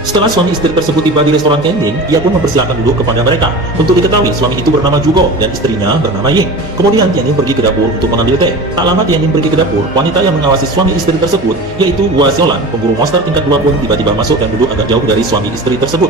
Setelah suami istri tersebut tiba di restoran Tianyin, ia pun mempersilahkan duduk kepada mereka. Untuk diketahui, suami itu bernama Jugo dan istrinya bernama Ying. Kemudian Tianyin pergi ke dapur untuk mengambil teh. Tak lama Tianyin pergi ke dapur, wanita yang mengawasi suami istri tersebut, yaitu Hua Xiaolan, pemburu monster tingkat 2 pun tiba-tiba masuk dan duduk agak jauh dari suami istri tersebut.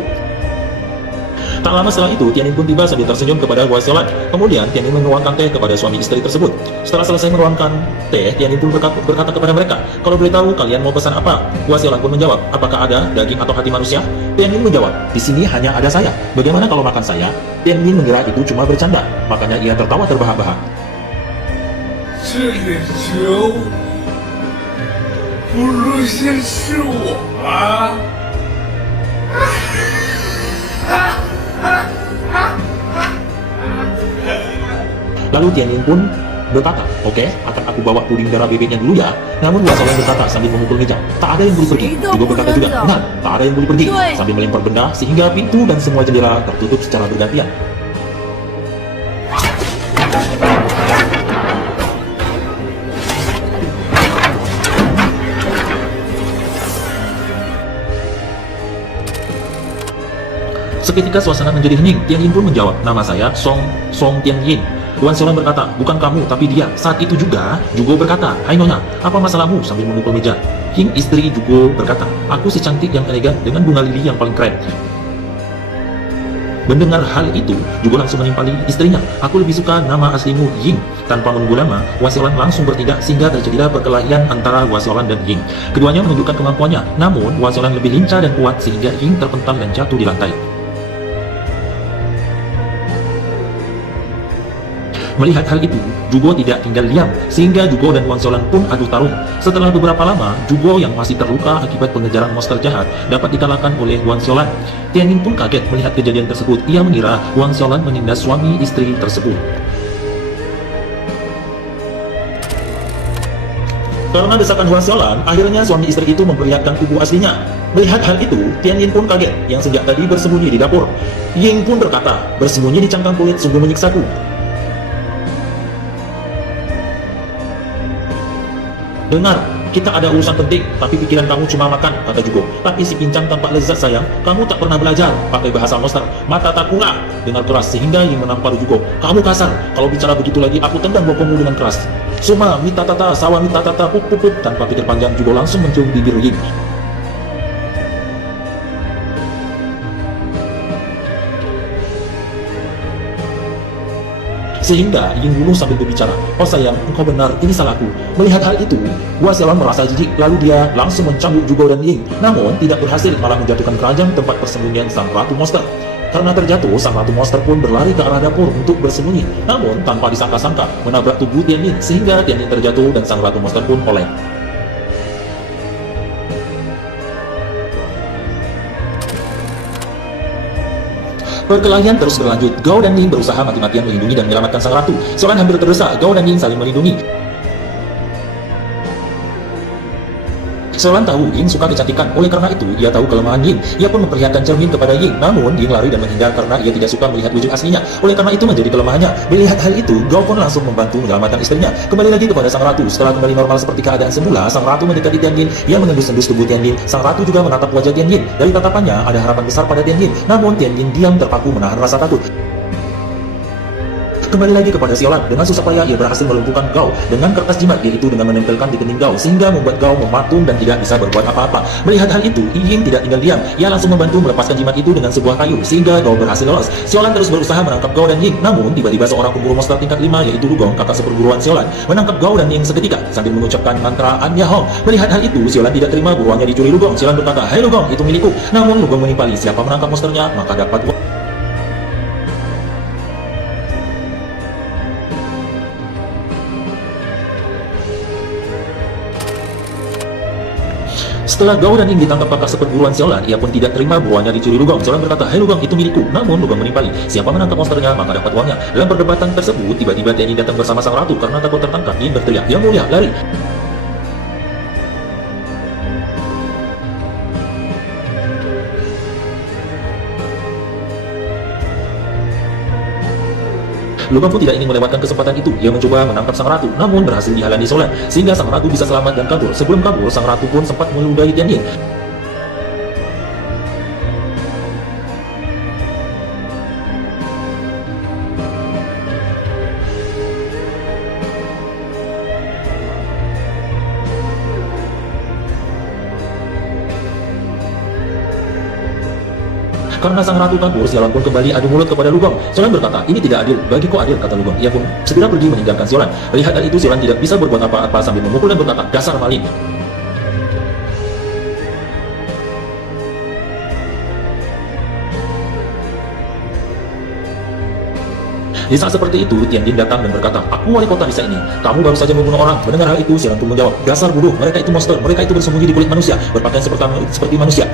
Tak lama setelah itu, Tianyin pun tiba sambil tersenyum kepada Hua Xiaolan. Kemudian Tianyin menuangkan teh kepada suami istri tersebut. Setelah selesai menuangkan teh, Tianyin pun berkata kepada mereka, "Kalau boleh tahu, kalian mau pesan apa?" Hua Xiaolan pun menjawab, "Apakah ada daging atau hati manusia?" Tianyin menjawab, "Di sini hanya ada saya. Bagaimana kalau makan saya?" Tianyin mengira itu cuma bercanda, makanya ia tertawa terbahak-bahak. 这个酒不如先吃我吧。 Lalu Tianyin pun berkata, "Oke, akan aku bawa puding darah bebeknya dulu ya." Namun Hua Xiaolan berkata sambil memukul meja, "Tak ada yang boleh pergi." Juga berkata juga, "Benar, tak ada yang boleh pergi." Sambil melempar benda sehingga pintu dan semua jendela tertutup secara bergantian. Seketika suasana menjadi hening. Tianyin pun menjawab, "Nama saya Song Tianyin." Hua Xiaolan berkata, "Bukan kamu, tapi dia." Saat itu juga, Jugo berkata, "Hai Nona, apa masalahmu?" sambil memukul meja. Ying, istri Jugo, berkata, "Aku si cantik yang elegan dengan bunga lili yang paling keren." Mendengar hal itu, Jugo langsung menimpali istrinya, "Aku lebih suka nama aslimu, Ying." Tanpa menunggu lama, Hua Xiaolan langsung bertindak sehingga terjadilah perkelahian antara Hua Xiaolan dan Ying. Keduanya menunjukkan kemampuannya, namun Hua Xiaolan lebih lincah dan kuat sehingga Ying terpental dan jatuh di lantai. Melihat hal itu, Jugo tidak tinggal diam, sehingga Jugo dan Hua Xiaolan pun adu taruh. Setelah beberapa lama, Jugo yang masih terluka akibat pengejaran monster jahat dapat dikalahkan oleh Hua Xiaolan. Tianyin pun kaget melihat kejadian tersebut. Ia mengira Hua Xiaolan menindas suami istri tersebut. Karena desakan Hua Xiaolan, akhirnya suami istri itu memperlihatkan tubuh aslinya. Melihat hal itu, Tianyin pun kaget yang sejak tadi bersembunyi di dapur. Ying pun berkata, "Bersembunyi di cangkang kulit sungguh menyiksaku." "Dengar, kita ada urusan penting, tapi pikiran kamu cuma makan," kata Jugo. "Tapi si pincang tampak lezat sayang, kamu tak pernah belajar." Pakai bahasa monster, "Mata tak kunga," dengar keras sehingga Ying menampar Jugo. "Kamu kasar, kalau bicara begitu lagi aku tendang bokongmu dengan keras." "Suma, mita tata, sawa mita tata, pup pup pup." Tanpa pikir panjang, Jugo langsung mencium bibir Ying. Sehingga Ying bunuh sambil berbicara, "Oh sayang, engkau benar, ini salahku." Melihat hal itu, Hua Xiaolan merasa jijik, lalu dia langsung mencambuk Jugo dan Ying. Namun tidak berhasil, malah menjatuhkan keranjang tempat persembunyian sang ratu monster. Karena terjatuh, sang ratu monster pun berlari ke arah dapur untuk bersembunyi. Namun tanpa disangka-sangka menabrak tubuh Tianyin, sehingga Tianyin terjatuh dan sang ratu monster pun oleng. Perkelahian terus berlanjut. Gao dan Ying berusaha mati-matian melindungi dan menyelamatkan sang ratu. Xiaolan hampir terdesak. Gao dan Ying saling melindungi. Xiaolan tahu Ying suka kecantikan, oleh karena itu ia tahu kelemahan Ying. Ia pun memperlihatkan cermin kepada Ying, namun Ying lari dan menghindar karena ia tidak suka melihat wujud aslinya. Oleh karena itu menjadi kelemahannya. Melihat hal itu, Gao pun langsung membantu menyelamatkan istrinya. Kembali lagi kepada sang ratu. Setelah kembali normal seperti keadaan semula, sang ratu mendekati Tianyin. Ia mengendus-endus tubuh Tianyin. Sang ratu juga menatap wajah Tianyin. Dari tatapannya ada harapan besar pada Tianyin. Namun Tianyin diam terpaku menahan rasa takut. Kembali lagi kepada Xiaolan. Dengan susah payah ia berhasil melumpuhkan Gao dengan kertas jimat, yaitu dengan menempelkan di kening Gao, sehingga membuat Gao mematung dan tidak bisa berbuat apa-apa. Melihat hal itu, Ying tidak tinggal diam. Ia langsung membantu melepaskan jimat itu dengan sebuah kayu, sehingga Gao berhasil lolos. Xiaolan terus berusaha menangkap Gao dan Ying, namun tiba-tiba seorang pemburu monster tingkat 5, yaitu Lugong, kakak seperguruan Xiaolan, menangkap Gao dan Ying seketika sambil mengucapkan mantra Anya Hong. Melihat hal itu, Xiaolan tidak terima buruannya dicuri Lugong. Xiaolan berkata, "Hai Lugong, itu milikku." Namun Lugong menimpali, "Siapa menangkap monsternya, maka dapat uang." Setelah Gao dan Ying ditangkap kakak seperguruan Xiaolan, ia pun tidak terima buruannya dicuri Lugong. Xiaolan berkata, "Hai Lugong, itu milikku." Namun Lugong menimpali, "Siapa menangkap monsternya, maka dapat uangnya." Dalam perdebatan tersebut, tiba-tiba Tianyin datang bersama sang ratu. Karena takut tertangkap, Ying berteriak, "Yang mulia, lari!" Lugong pun tidak ingin melewatkan kesempatan itu. Ia mencoba menangkap sang ratu, namun berhasil dihalangi Xiaolan, sehingga sang ratu bisa selamat dan kabur. Sebelum kabur, sang ratu pun sempat meludahi Tianyin. Karena sang ratu kabur, Siolan pun kembali adu mulut kepada Lugong. Siolan berkata, ini tidak adil, bagiku adil, kata Lugong. Ia pun segera pergi meninggalkan Siolan. Melihat hal itu, Siolan tidak bisa berbuat apa-apa sambil memukul dan berkata, dasar maling. Di saat seperti itu, Tianjin datang dan berkata, aku wali kota desa ini, kamu baru saja membunuh orang. Mendengar hal itu, Siolan pun menjawab, dasar bodoh, mereka itu monster, mereka itu bersembunyi di kulit manusia, berpakaian seperti manusia.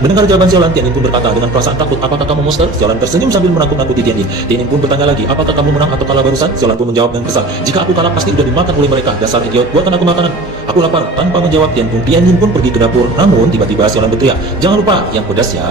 Mendengar jawaban Siolan, Tianjin pun berkata dengan perasaan takut, apakah kamu monster? Siolan tersenyum sambil menakut-nakuti Tianjin. Tianjin pun bertanya lagi, apakah kamu menang atau kalah barusan? Siolan pun menjawab dengan kesal, jika aku kalah pasti udah dimakan oleh mereka, dasar idiot, buatkan aku makanan. Aku lapar. Tanpa menjawab, Tianjin pun pergi ke dapur. Namun tiba-tiba Siolan berteriak, jangan lupa yang pedas ya.